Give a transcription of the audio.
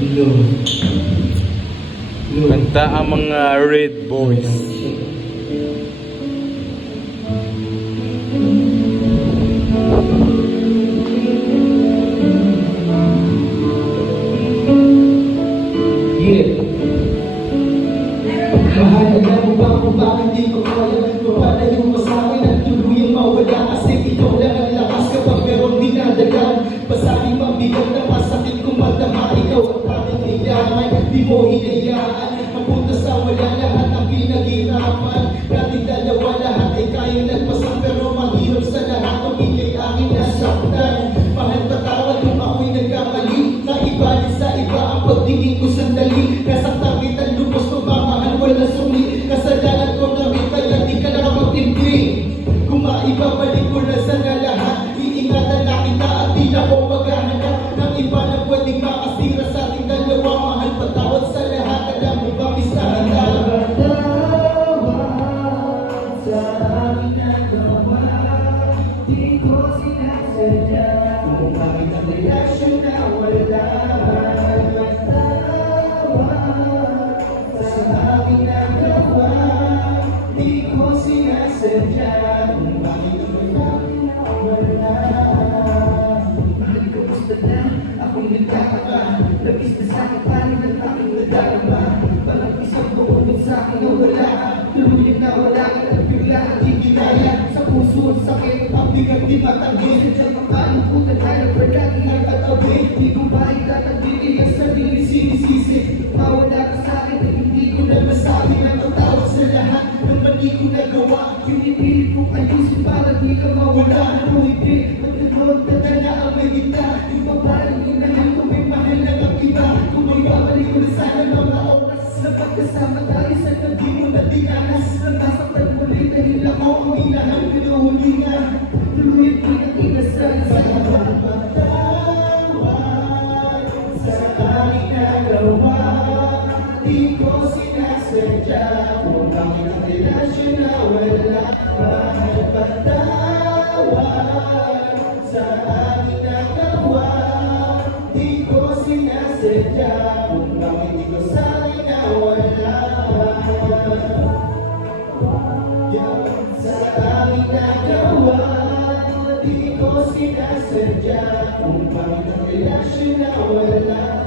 Kanta ang mga Red Boys. Mahalaga mo ba kung bakit di ko kaya mapalayo mo sa akin at tuluyang mawala kasi ikaw lang ang lakas kapag merong dinadagan pasahing mabigat na masakit kung madama ikaw ang tanging kailangan di mo hinayaan mapunta sa wala lahat ang pinaghirapan nating dalawa lahat ay kayang nagpasan pero mahirap sa lahat kung ikay aking nasaktan mahal patawad kung ako'y nagkamali na ibalik sa iba ang pagtingin ko sandali nasaktan kita lubos ko ba mahal wala sumi kasalanan ko na rin kaya di ka nakapagtindi kung maibabalik ko na sana lahat iingatan na kita at di na ko maghahanap ng iba na pwedeng makasira sa ating dalawa mahal patawad sa lahat alam mo ba misa kita sa aking nagawa di ko sinasadya kung bakit ang relasyon na wala sa aking nagawa di ko sinasadya kung bakit ang relasyon na wala mahal ko gusto na ako'y nagkakaba labis na sa aking panig at aking nadarama parang isang tumunod sa akin na wala tuluyang na wala at bigla at di kinaya sa puso at sakit ang bigat di matagin sa makain ko na tayo pagkaking nagkatabi di ko ba itatagin ang sarili sinisisi mawala ka sa akin at hindi ko na masabi na tatawag sa lahat ng mali ko nagawa pinipilit kong ayusin para di ka mawala ano hindi magkakaroon ka na na ang may gita yung babaeng inahin ko may mahal na ang iba kung may babalik ko na sana mga oras na pagkasama tayo sa tabi mo na dinanas nasaktan mo rin dahil ako ang inahan pinuhuli nga tuluyan ko na inasal sa kapatawad sa aking nagawa di ko sinasadya kung bakit ang relasyon na wala mahal patawad sa aking nagawa di ko sinasadya kung bakit di ko sa akin nawala sa aking nagawa di ko sinasadya kung bakit ang relasyon na wala